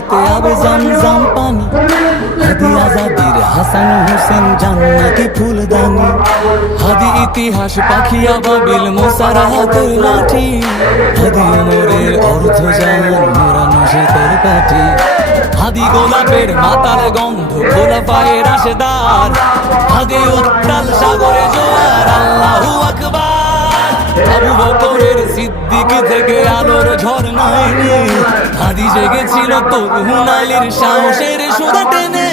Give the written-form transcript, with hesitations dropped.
হইতে আবে জামজাম পানি, হাদি আজাদির হাসান হোসেন জান্নাতি ফুলদানি, হাদি ইতিহাস পাখি আবাবিল মোসার হাতের লাঠি, হাদি উমরের অর্থ জান মোরানো শীতের কাঠি, হাদি গোলাপের মাতার গন্ধ খোলাফায়ে রাশেদার, হাদি উত্তাল সাগরে জোয়ার আল্লাহু আকবার। আবু বকরের সিদ্দিক থেকে আলোর ঝর্ণায় নেই, হাদি জেগেছিল তরুণ আলীর সাহসের সুধা টেনে।